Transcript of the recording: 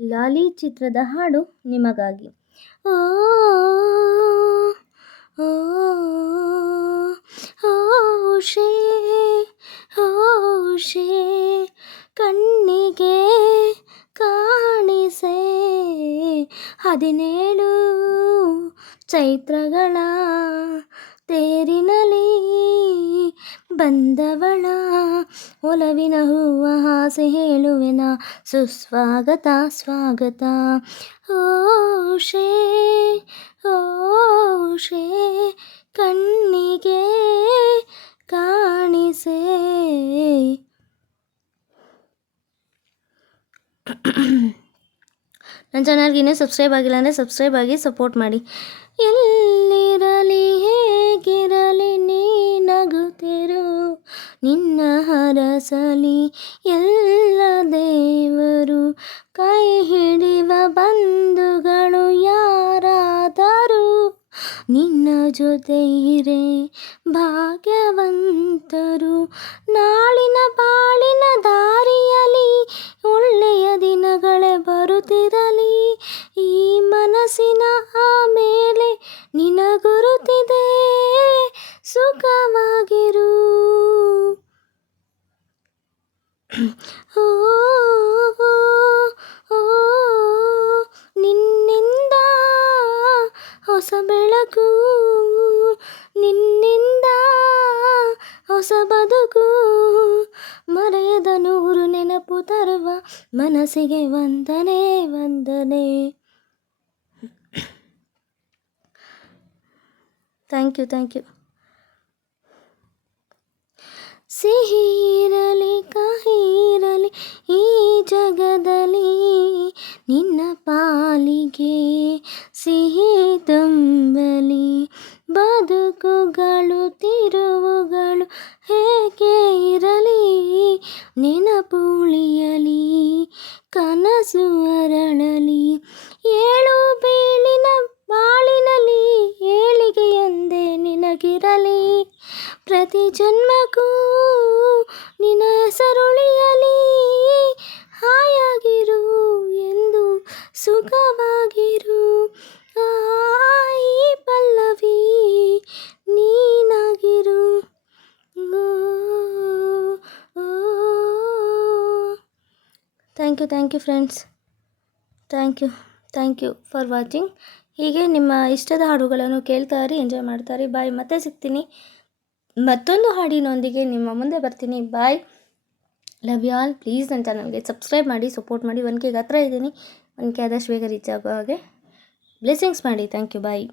ಲಾಲಿ ಚಿತ್ರದ ಹಾಡು ನಿಮಗಾಗಿ. ಓ ಓ ಓಷೇ ಓಷೇ ಕಣ್ಣಿಗೆ ಕಾಣಿಸೆ 17 ಚೈತ್ರಗಳ ತೇರಿನಲಿ ಬಂದವಳ ಒಲವಿನ ಹೂವ ಹಾಸೆ ಹೇಳುವೆನ ಸುಸ್ವಾಗತ ಸ್ವಾಗತ. ಓಷೇ ಓಷೇ ಕಣ್ಣಿಗೆ ಕಾಣಿಸೆ. ನನ್ನ ಚಾನಲ್ಗೆ ಇನ್ನೂ ಸಬ್ಸ್ಕ್ರೈಬ್ ಆಗಿಲ್ಲ ಅಂದರೆ ಸಬ್ಸ್ಕ್ರೈಬ್ ಆಗಿ ಸಪೋರ್ಟ್ ಮಾಡಿ. ಎಲ್ಲಿರಲಿ ಹೇಗಿರಲಿ ನೀ ನಗುತ್ತಿರು, ನಿನ್ನ ಹರಸಲಿ ಎಲ್ಲ ದೇವರು, ಕೈ ಹಿಡಿವ ಬಂಧುಗಳು ಯಾರಾದರೂ, ನಿನ್ನ ಜೊತೆ ಇರೆ ಭಾಗ್ಯವಂತರು. ನಾಳಿನ ಬಾಳಿನ ದಾರಿಯಲಿ ಒಳ್ಳೆಯ ದಿನಗಳೇ ಬರುತ್ತಿರಲಿ, ಈ ಮನಸ್ಸಿನ ಆಮೇಲೆ ನಿನ ಗುರುತಿದೆ, ಸುಖವಾಗಿರು. ಓ ಓ ನಿನ್ನಿಂದ ಹೊಸ ಬೆಳಕು, ನಿನ್ನಿಂದ ಹೊಸ ಬದುಕು, ಮರೆಯದ 100 ನೆನಪು ತರುವ ಮನಸ್ಸಿಗೆ ವಂದನೆ ವಂದನೆ. Thank you. ಸಿಹಿ ಇರಲಿ ಕಹಿ ಇರಲಿ ಈ ಜಗದಲ್ಲಿ, ನಿನ್ನ ಪಾಲಿಗೆ ಸಿಹಿ ತುಂಬಲಿ, ಬದುಕುಗಳು ತಿರುವುಗಳು ಹೇಗೆ ಇರಲಿ, ನೆನಪುಳಿಯಲಿ ಕನಸು ಅರಳಲಿ, ಏಳು ಬೀಳಿನ ಬಾಳಿನಲ್ಲಿ ಏಳಿಗೆಯೊಂದೇ ನಿನಗಿರಲಿ, ಪ್ರತಿ ಜನ್ಮಕ್ಕೂ ನಿನ್ನ ಹೆಸರುಳಿಯಲಿ, ಹಾಯಾಗಿರು ಎಂದು ಸುಖವಾಗಿರು. ಈ ಪಲ್ಲವಿ ನೀನಾಗಿರು. Thank you friends. Thank you for watching. ಹೀಗೆ ನಿಮ್ಮ ಇಷ್ಟದ ಹಾಡುಗಳನ್ನು ಕೇಳ್ತಾರಿ, ಎಂಜಾಯ್ ಮಾಡ್ತಾರೆ. ಬಾಯ್. ಮತ್ತೆ ಸಿಗ್ತೀನಿ ಮತ್ತೊಂದು ಹಾಡಿನೊಂದಿಗೆ ನಿಮ್ಮ ಮುಂದೆ ಬರ್ತೀನಿ. Bye. Love you all. Please ನನ್ನ ಚಾನಲ್ಗೆ ಸಬ್ಸ್ಕ್ರೈಬ್ ಮಾಡಿ, ಸಪೋರ್ಟ್ ಮಾಡಿ. 1K ಹತ್ರ ಇದ್ದೀನಿ. 1K ಆದಷ್ಟು ಬೇಗ ರೀಚ್ ಆಗೋ ಹಾಗೆ ಬ್ಲೆಸ್ಸಿಂಗ್ಸ್ ಮಾಡಿ. Thank you. ಬಾಯ್.